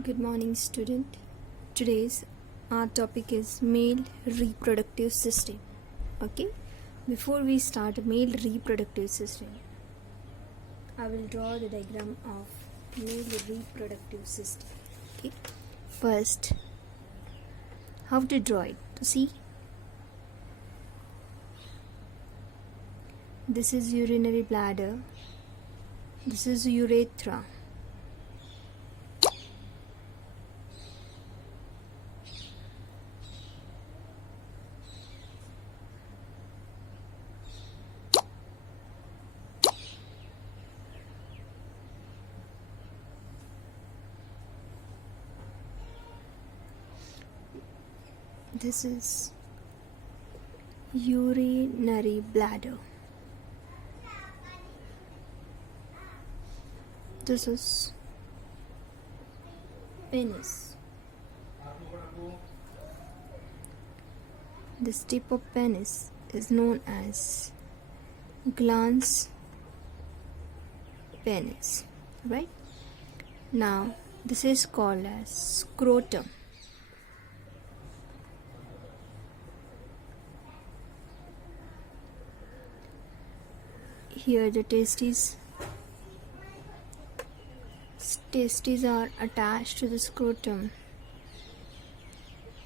Good morning, student. Today's our topic is male reproductive system. Okay, before we start male reproductive system, I will draw the diagram of male reproductive system. Okay, first, how to draw it? To see, this is urinary bladder, this is urethra. This is urinary bladder. This is penis. This tip of penis is known as glans penis, right? Now this is called as scrotum. Here the testes are attached to the scrotum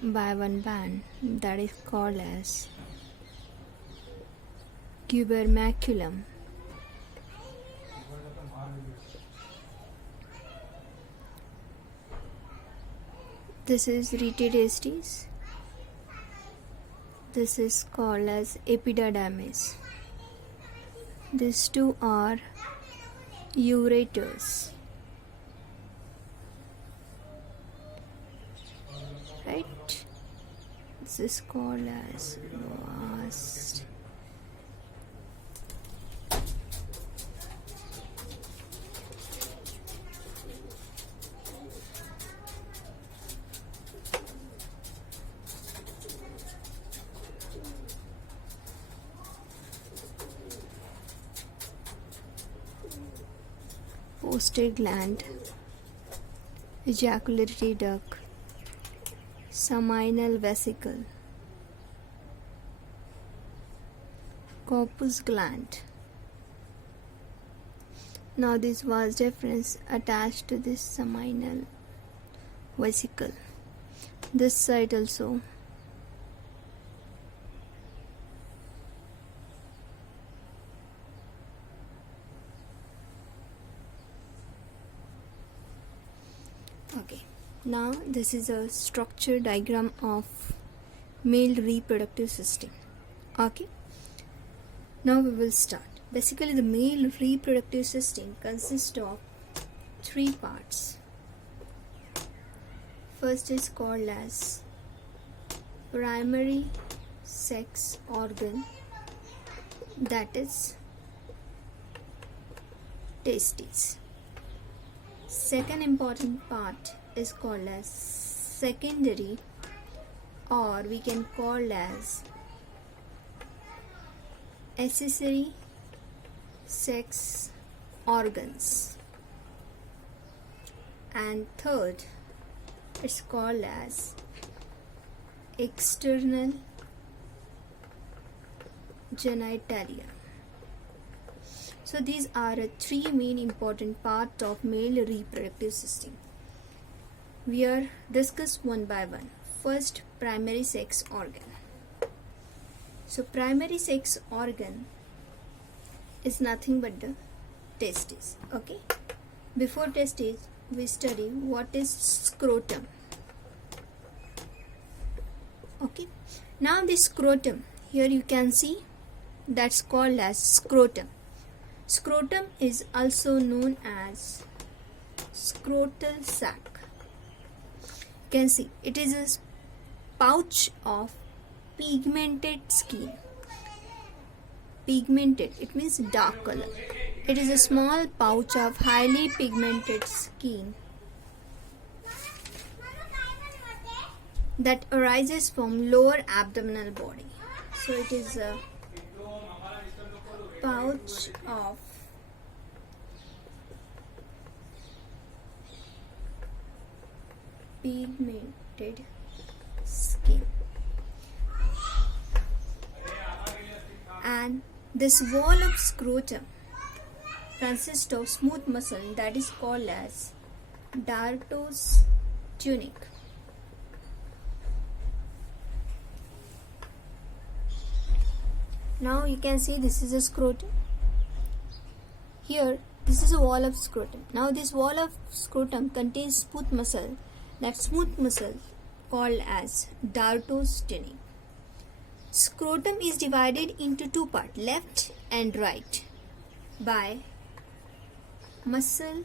by one band that is called as gubernaculum. This is rete testes. This is called as epididymis. These two are ureters, right? This is called as vast. Posted gland, ejaculatory duct, seminal vesicle, corpus gland. Now this vas deferens attached to this seminal vesicle. This side also. Okay, now this is a structure diagram of male reproductive system. Okay, now we will start. Basically, the male reproductive system consists of three parts. First is called as primary sex organ, that is testes. Second important part is called as secondary, or we can call as accessory sex organs. And third, it's called as external genitalia. So these are three main important parts of male reproductive system. We are discuss one by one. First, primary sex organ. So primary sex organ is nothing but the testes. Okay. Before testes, we study what is scrotum. Okay. Now this scrotum, here you can see that's called as scrotum. Scrotum is also known as scrotal sac. You can see it is a pouch of pigmented skin. Pigmented, it means dark color. It is a small pouch of highly pigmented skin that arises from lower abdominal body. So it is a pouch of pigmented skin. And this wall of scrotum consists of smooth muscle that is called as dartos tunic. Now you can see this is a scrotum. Here this is a wall of scrotum. Now this wall of scrotum contains smooth muscle. That smooth muscle called as dartos tunic. Scrotum is divided into two parts, left and right, by muscle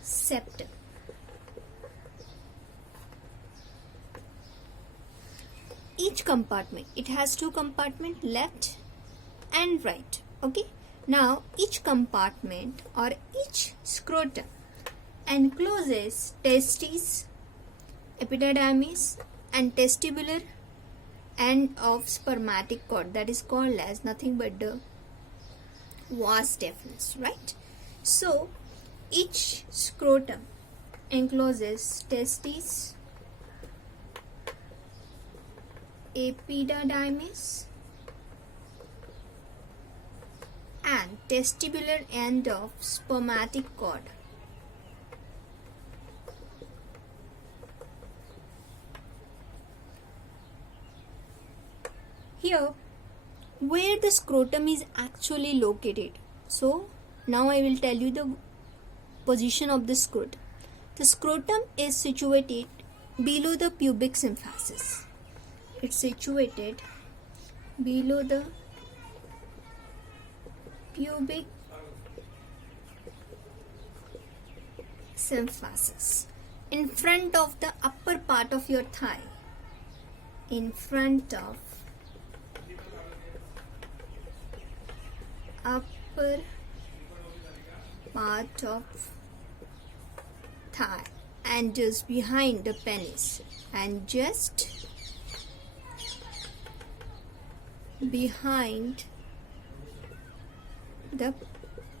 septum. Each compartment, it has two compartments, left and right. Okay. Now each compartment or each scrotum encloses testes, epididymis, and testicular end of spermatic cord, that is called as nothing but the vas deferens, right? So each scrotum encloses testes, epididymis, and testicular end of spermatic cord. Here, where the scrotum is actually located. So now I will tell you the position of the scrotum. The scrotum is situated below the pubic symphysis. It's situated below the pubic symphysis, in front of the upper part of your thigh. In front of upper part of thigh, and just behind the penis, and just behind the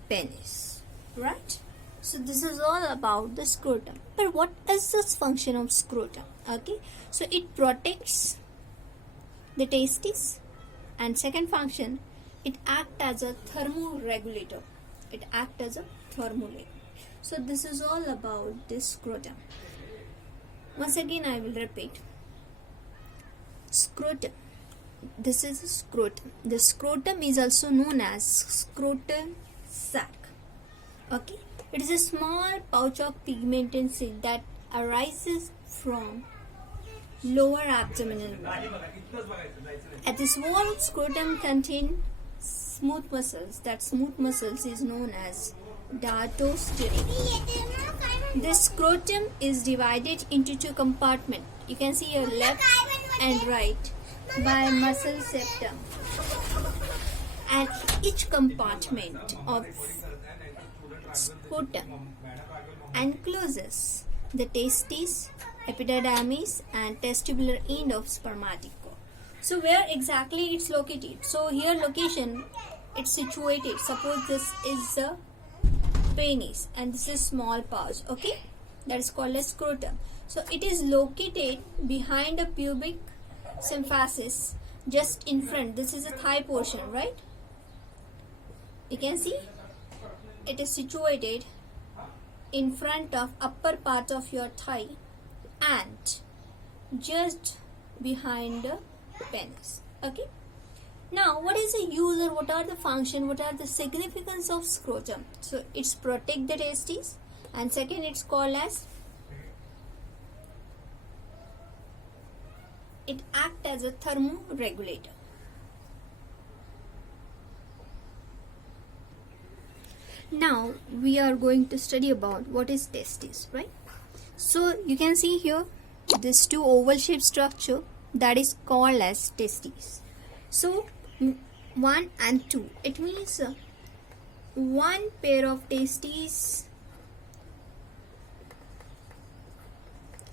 penis, right? So this is all about the scrotum. But what is this function of scrotum? Okay, so it protects the testes, and second function, it acts as a thermoregulator. It acts as a thermoregulator. So this is all about this scrotum. Once again I will repeat. Scrotum. This is a scrotum. The scrotum is also known as scrotal sac. Okay, it is a small pouch of pigmented silk that arises from lower abdominal wall. At this wall, scrotum contains smooth muscles. That smooth muscles is known as dartos tunic. This scrotum is divided into two compartments. You can see your left and right by muscle septum, and each compartment of scrotum encloses the testes, epididymis, and testicular end of spermatic cord. So where exactly it's located? So here location it's situated. Suppose this is the penis and this is small pouch. Okay, that is called as scrotum. So it is located behind the pubic symphysis, just in front. This is a thigh portion, right? You can see it is situated in front of upper part of your thigh and just behind the penis. Okay, now what is the use, or what are the function, what are the significance of scrotum? So it's protect the testes, and second it's called as it acts as a thermoregulator. Now we are going to study about what is testes, right? So you can see here this two oval shaped structure that is called as testes. So 1 and 2, it means one pair of testes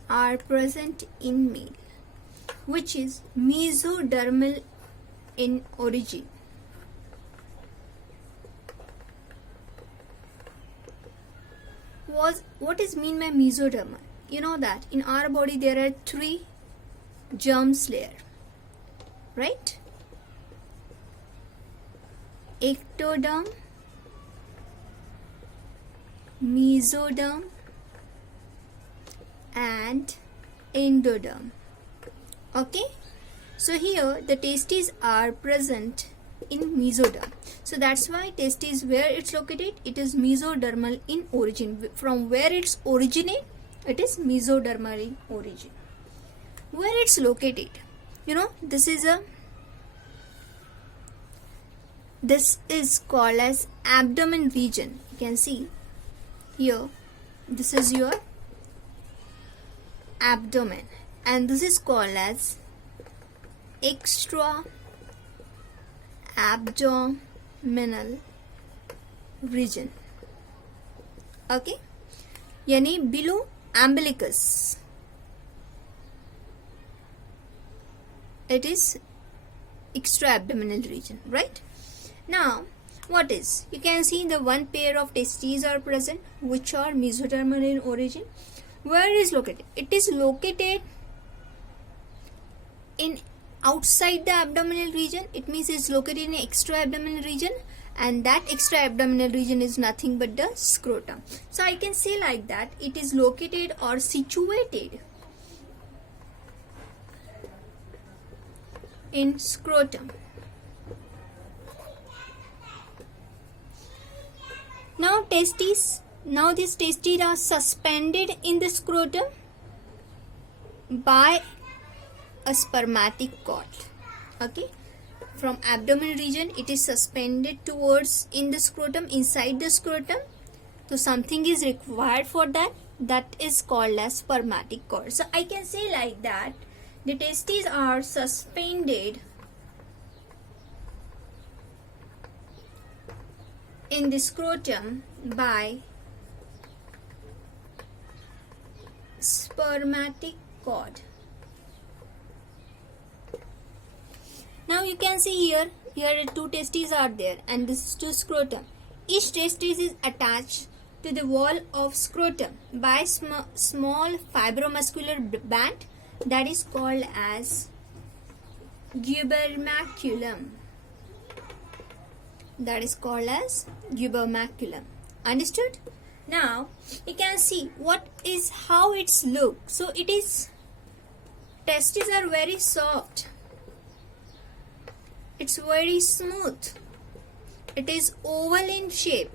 are present in male, which is mesodermal in origin. what is mean by mesodermal? You know that in our body there are 3 germs layer, right? Ectoderm, mesoderm and endoderm. Okay, so here the testes are present in mesoderm, so that's why testes, where it's located, it is mesodermal in origin. From where it's originate, it is mesodermal in origin. Where it's located, this is called as abdomen region. You can see here, this is your abdomen, and this is called as extra abdominal region. Okay, यानी below umbilicus, it is extra abdominal region, right? Now what is, you can see the 1 pair of testes are present, which are mesodermal in origin. Where is located? It is located in outside the abdominal region. It means it's located in extra abdominal region, and that extra abdominal region is nothing but the scrotum. So I can say like that, it is located or situated in scrotum. Now these testes are suspended in the scrotum by a spermatic cord. Okay, from abdominal region it is suspended towards in the scrotum, inside the scrotum. So something is required for that, that is called as spermatic cord. So I can say like that, the testes are suspended in the scrotum by spermatic cord. Now you can see here 2 testes are there, and this is 2 scrotum. Each testis is attached to the wall of scrotum by small fibromuscular band that is called as gubernaculum. That is called as gubernaculum. Understood? Now you can see how it's look. So it is, testes are very soft, it's very smooth, it is oval in shape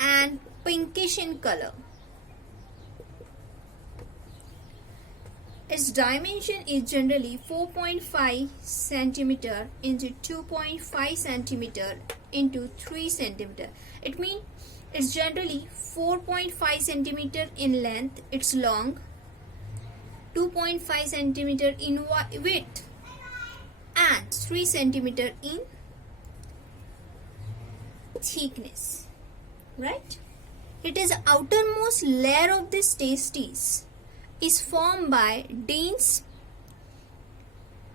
and pinkish in color. Its dimension is generally 4.5 centimeter into 2.5 centimeter into 3 centimeter. It means it's generally 4.5 centimeter in length, it's long, 2.5 centimeter in width, and 3 centimeter in thickness, right? It is outermost layer of this testes is formed by dense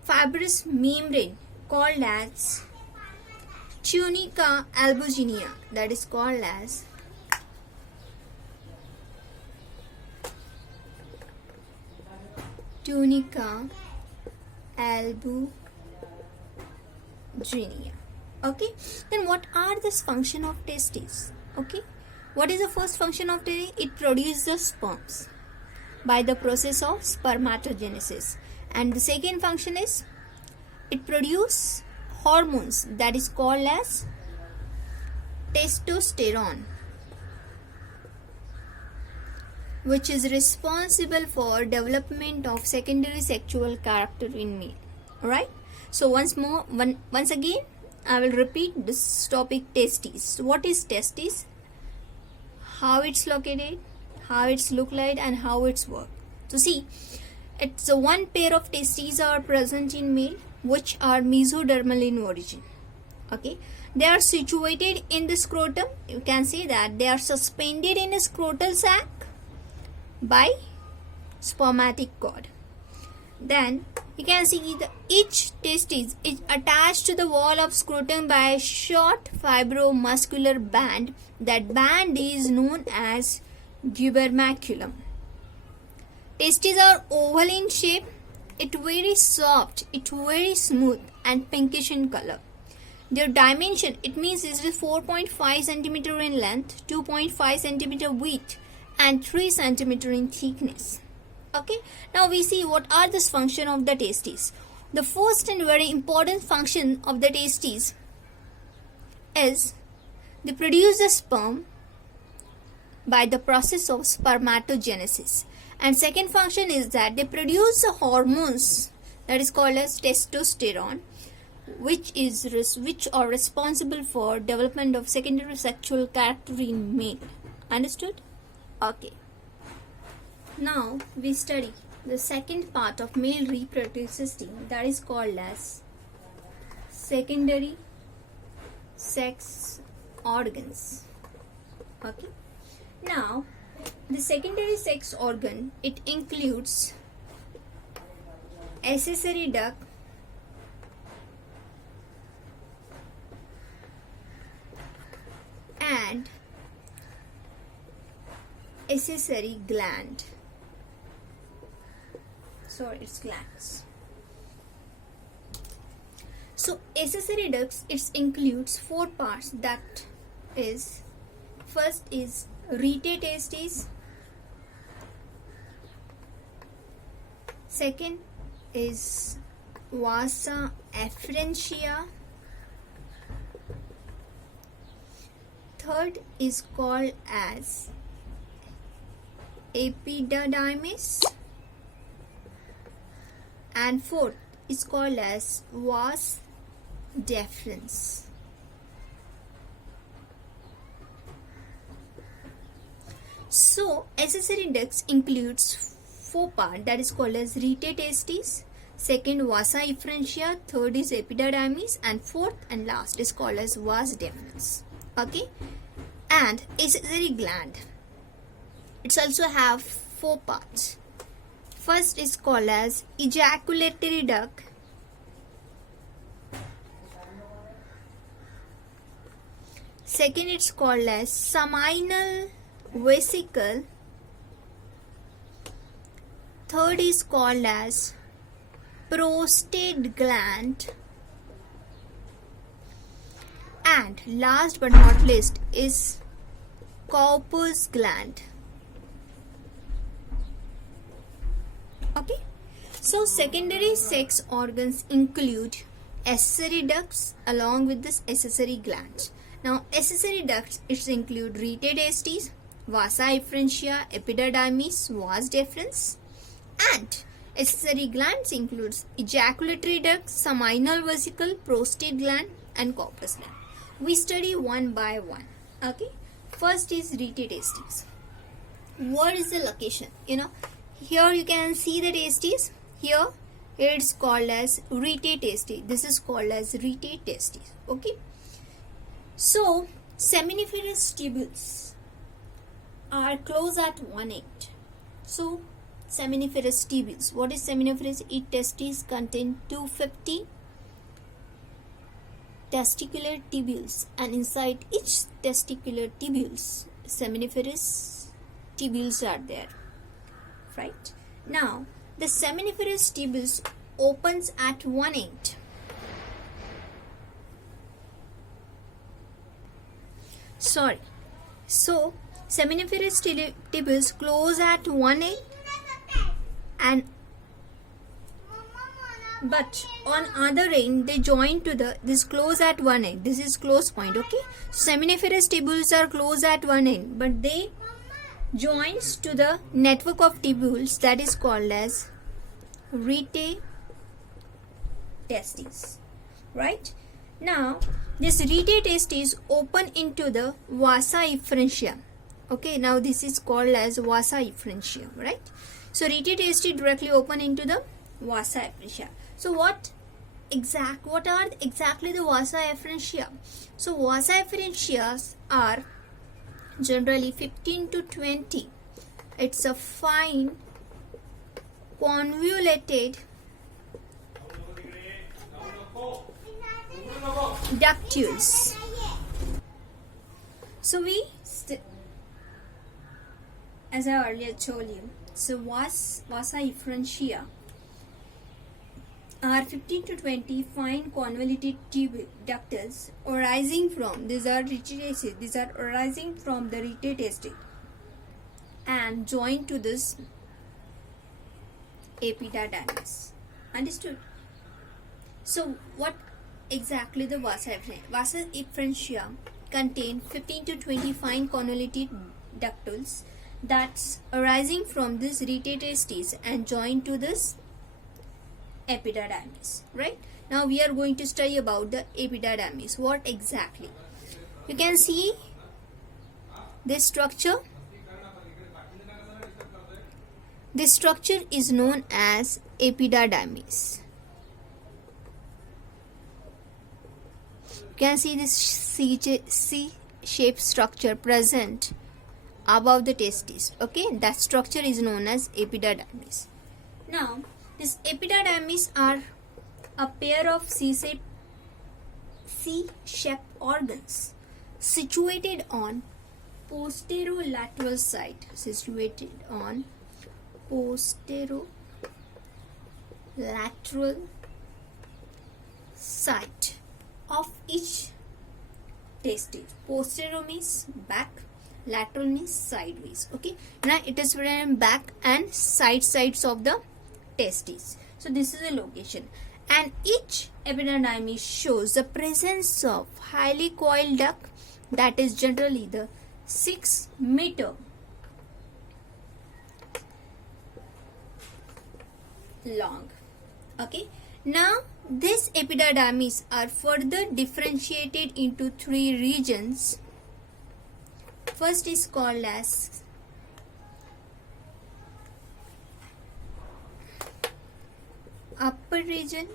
fibrous membrane called as tunica albuginea. That is called as tunica albuginea. Okay, then what are the function of testes? Okay, what is the first function of testes? It produces the sperms by the process of spermatogenesis, and the second function is it produces hormones that is called as testosterone, which is responsible for development of secondary sexual character in male. Alright, so once again I will repeat this topic, testes. So what is testes, how it's located, how it's look like, and how it's work. So see, it's 1 pair of testes are present in male, which are mesodermal in origin. Okay, they are situated in the scrotum. You can see that they are suspended in a scrotal sac by spermatic cord. Then you can see each testis is attached to the wall of scrotum by a short fibromuscular band. That band is known as gubernaculum. Testes are oval in shape. It very soft, it very smooth and pinkish in color. Their dimension, it means is 4.5 centimeter in length, 2.5 centimeter width and 3 centimeter in thickness. Okay, now we see what are the function of the testes. The first and very important function of the testes is they produce the sperm by the process of spermatogenesis. And second function is that they produce the hormones that is called as testosterone, which are responsible for development of secondary sexual character in male. Understood? Okay. Now we study the second part of male reproductive system, that is called as secondary sex organs. Okay. Now the secondary sex organ, it includes accessory duct, and accessory gland. Sorry, it's glands. So accessory ducts, it includes 4 parts. That is, first is rete testes, second is vasa efferentia, third is called as epididymis, and fourth is called as vas deferens. So accessory ducts includes 4 parts, that is called as rete testes, second vasa efferentia, third is epididymis, and fourth and last is called as vas deferens. Okay, and accessory gland, it's also have 4 parts. First is called as ejaculatory duct, second it's called as seminal vesicle, third is called as prostate gland, and last but not least is corpus gland. Okay, so secondary sex organs include accessory ducts along with this accessory glands. Now accessory ducts, it include rete testes, vasa efferentia, epididymis, vas deferens, and accessory glands includes ejaculatory duct, seminal vesicle, prostate gland, and corpus gland. We study one by one. Okay, first is rete testes. What is the location? Here you can see the testes. Here it's called as rete testes. This is called as rete testes. Okay. So seminiferous tubules are close at one end. So seminiferous tubules. What is seminiferous? Each testes contain 250 testicular tubules, and inside each testicular tubules, seminiferous tubules are there. Right? Now the seminiferous tubules opens at one end. So seminiferous tubules close at one end, and but on other end they join to this close at one end. This is close point. Okay, seminiferous tubules are close at one end, but they joins to the network of tubules that is called as rete testes. Right? Now this rete testes open into the vasa efferentia. Okay, now this is called as vasa efferentia, right? So rete testes directly open into the vasa efferentia. So what are exactly the vasa efferentia? So vasa efferentia are generally 15 to 20. It's a fine convoluted ductules. So as I earlier told you, so vasa efferentia are 15 to 20 fine convoluted tube ducts arising from, these are arising from the rete and joined to this epididymis. Understood? So what exactly the vasa efferentia? Vasa efferentia contain 15 to 20 fine convoluted ductules that's arising from this rete and joined to this epididymis. Right? Now we are going to study about the epididymis. What exactly? You can see this structure. This structure is known as epididymis. You can see this C-shaped structure present above the testes. Okay, that structure is known as epididymis. Now, these epididymis are a pair of C-shaped organs situated on posterolateral side. Situated on posterolateral side of each testis. Posterior means back, lateral means sideways. Okay, now it is written back and sides of the testes. So this is the location, and each epididymis shows the presence of highly coiled duct that is generally the 6 meter long. Okay, now these epididymis are further differentiated into 3 regions. First is called as upper region,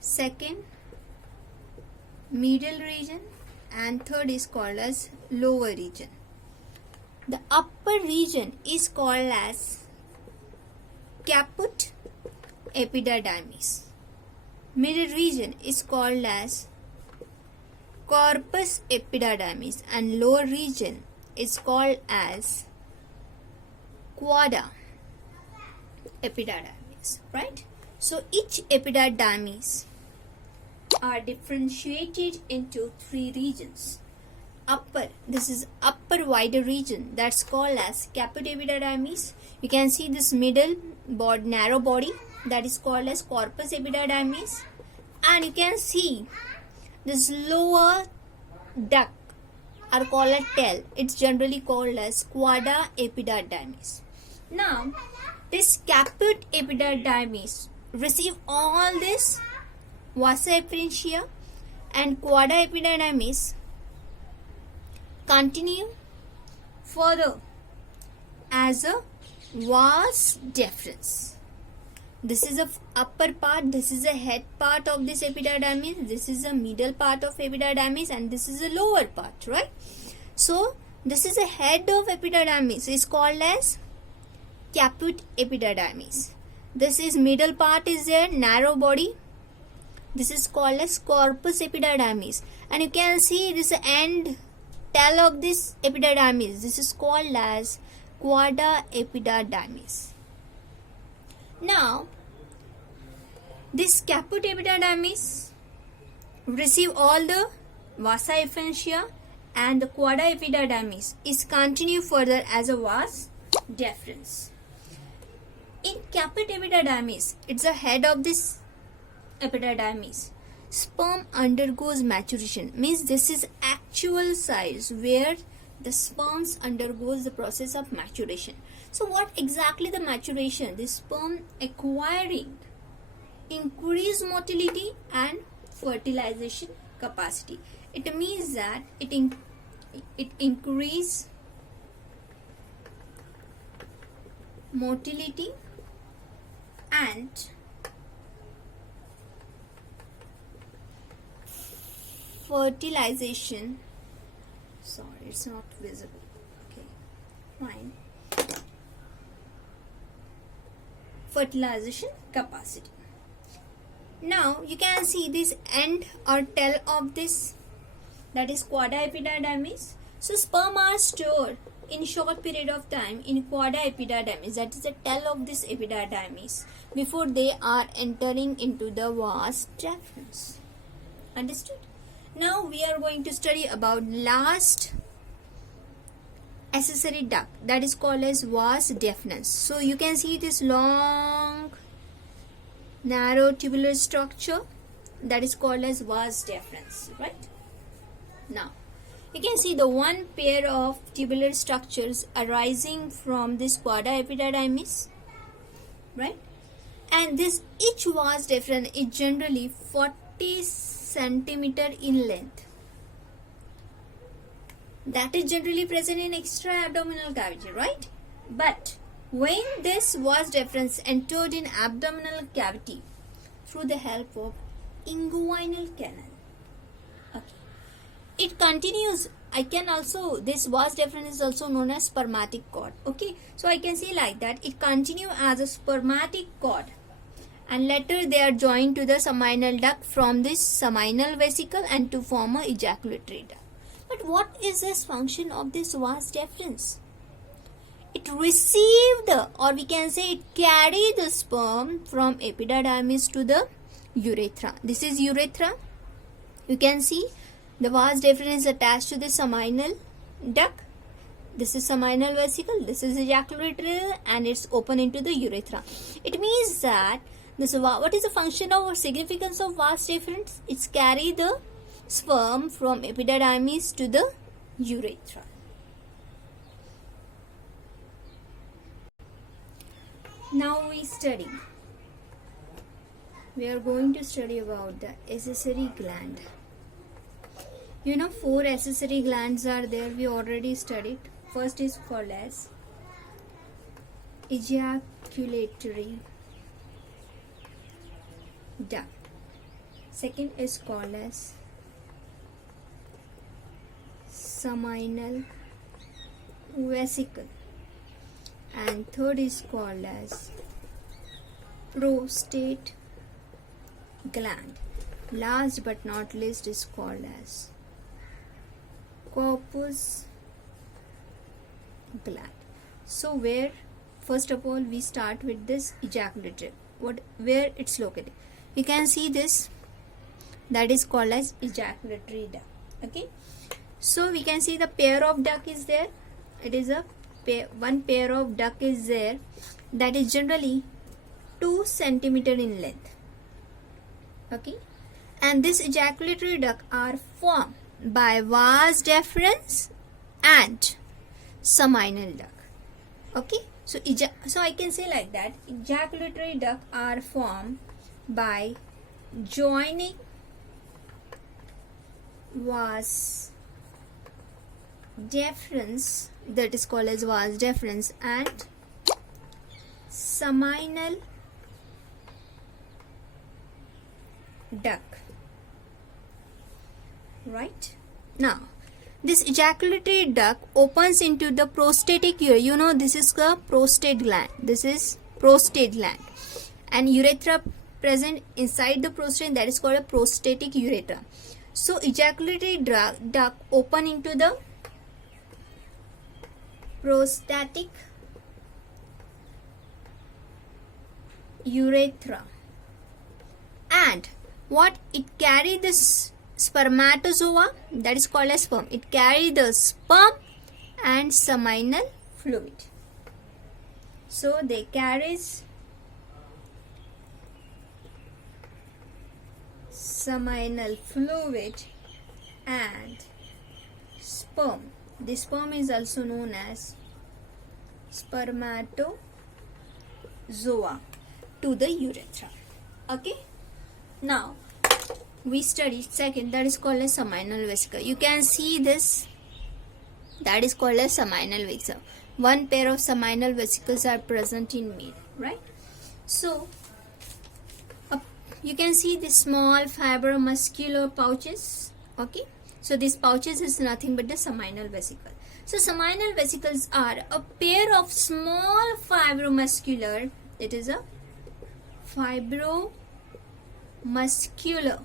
second middle region, and third is called as lower region. The upper region is called as caput epididymis. Middle region is called as corpus epididymis, and lower region is called as quada epididymis. Right? So each epididymis are differentiated into 3 regions. Upper, this is upper wider region, that's called as caput epididymis. You can see this middle narrow body, that is called as corpus epididymis, and you can see this lower duct are called as tail. It's generally called as quada epididymis. Now this caput epididymis receive all this vasa efferentia, and quada epididymis continue further as a vas deferens. This is a upper part, this is a head part of this epididymis, this is a middle part of epididymis, and this is a lower part, right? So this is a head of epididymis, is called as caput epididymis. This is middle part is there, narrow body. This is called as corpus epididymis, and you can see this end tail of this epididymis. This is called as quada epididymis. Now, this caput epididymis receive all the vasa efferentia, and the quada epididymis is continue further as a vas deferens. In caput epididymis, it's the head of this epididymis. Sperm undergoes maturation, means this is actual size where the sperms undergoes the process of maturation. So what exactly the maturation? The sperm acquiring increased motility and fertilization capacity. It means that it increase motility and fertilization. Sorry, it's not visible. Okay, fine. Fertilization capacity. Now you can see this end or tail of this, that is quada epididymis. So sperm are stored in short period of time in quadra epididymis, that is the tail of this epididymis, before they are entering into the vas deferens. Understood? Now we are going to study about last accessory duct, that is called as vas deferens. So you can see this long narrow tubular structure, that is called as vas deferens, right? Now you can see the one pair of tubular structures arising from this quadra epididymis, right? And this each vas deferens is generally 40 centimeter in length. That is generally present in extra abdominal cavity, right? But when this vas deferens entered in abdominal cavity through the help of inguinal canal, okay, it continues. This vas deferens is also known as spermatic cord. Okay, so I can see like that it continues as a spermatic cord, and later they are joined to the seminal duct from this seminal vesicle and to form a ejaculatory duct. But what is this function of this vas deferens? It received, or we can say it carried the sperm from epididymis to the urethra. This is urethra. You can see the vas deferens is attached to the seminal duct. This is seminal vesicle. This is ejaculatory, and it's open into the urethra. It means that what is the function or significance of vas deferens? It's carry the sperm from epididymis to the urethra. Now we are going to study about the accessory gland. You know, 4 accessory glands are there. We already studied. First is called as ejaculatory duct. Second is called as seminal vesicle, and third is called as prostate gland. Last but not least is called as corpus gland. So first of all we start with this ejaculatory, where it's located. You can see this, that is called as ejaculatory duct. Okay, so we can see the pair of duct is there. It is one pair of duct is there, that is generally 2 centimeter in length. Okay, and this ejaculatory duct are formed by vas deferens and seminal duct. Okay, so I can say like that ejaculatory duct are formed by joining vas deferens, that is called as vas deferens, and seminal duct. Right? Now, this ejaculatory duct opens into the prostatic urethra. You know, this is the prostate gland. This is prostate gland, and urethra present inside the prostate, that is called a prostatic urethra. So ejaculatory duct open into the prostatic urethra, and what it carry this spermatozoa, that is called as sperm. It carry the sperm and seminal fluid. So they carries seminal fluid and sperm. The sperm is also known as spermatozoa to the urethra. Okay, now we study second, that is called as seminal vesicle. You can see this, that is called as seminal vesicle. One pair of seminal vesicles are present in male, right? So you can see the small fibromuscular pouches. Okay, so these pouches is nothing but the seminal vesicle. So seminal vesicles are a pair of small fibromuscular, it is a fibromuscular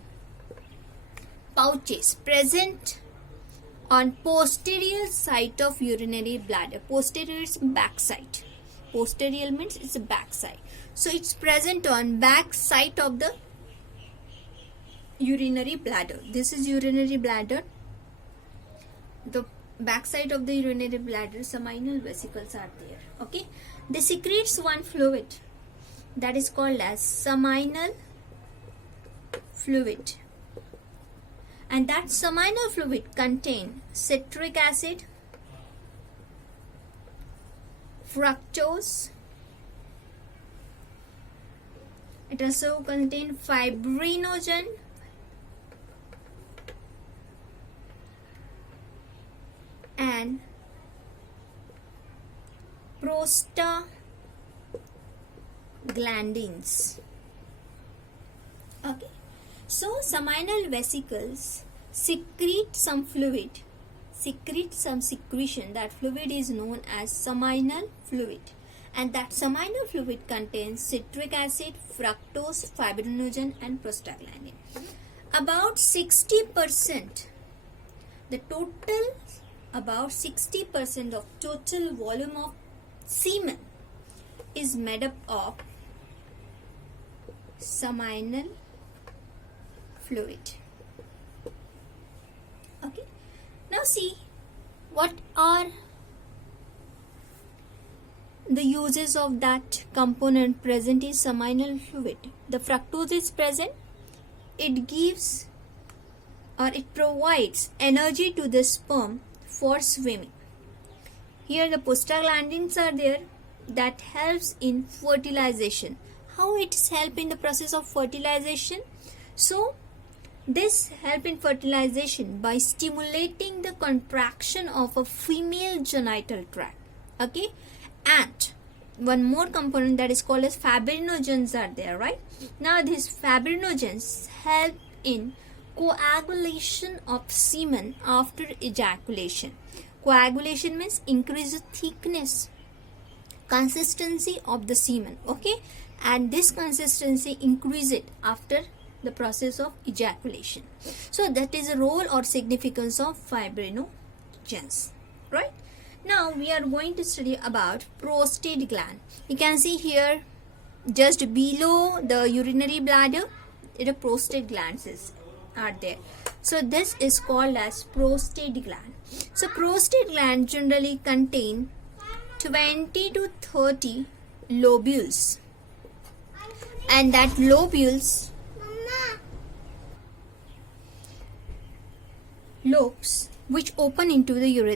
pouches present on posterior side of urinary bladder. Posterior is back side. Posterior means it's a back side. So it's present on back side of the urinary bladder. This is urinary bladder. The back side of the urinary bladder, seminal vesicles are there. Okay, they secretes one fluid that is called as seminal fluid, and that seminal fluid contain citric acid, fructose. It also contain fibrinogen, and prostaglandins. Okay, so seminal vesicles secrete some fluid, secrete some secretion. That fluid is known as seminal fluid, and that seminal fluid contains citric acid, fructose, fibrinogen, and prostaglandin. About 60%, the total, about 60% of total volume of semen is made up of seminal fluid. Okay, now see what are the uses of that component present in seminal fluid. The fructose is present. It gives or it provides energy to the sperm for swimming. Here the prostaglandins are there that helps in fertilization. How it is help in the process of fertilization? So this help in fertilization by stimulating the contraction of a female genital tract. Okay, and one more component that is called as fibrinogens are there, right? Now these fibrinogens help in coagulation of semen after ejaculation. Coagulation means increase the thickness, consistency of the semen. Okay, and this consistency increase it after the process of ejaculation. So that is the role or significance of fibrinogens, right? Now we are going to study about prostate gland. You can see here just below the urinary bladder, the prostate glands are there. So this is called as prostate gland. So prostate gland generally contain 20 to 30 lobules, and that lobes which open into the urethra.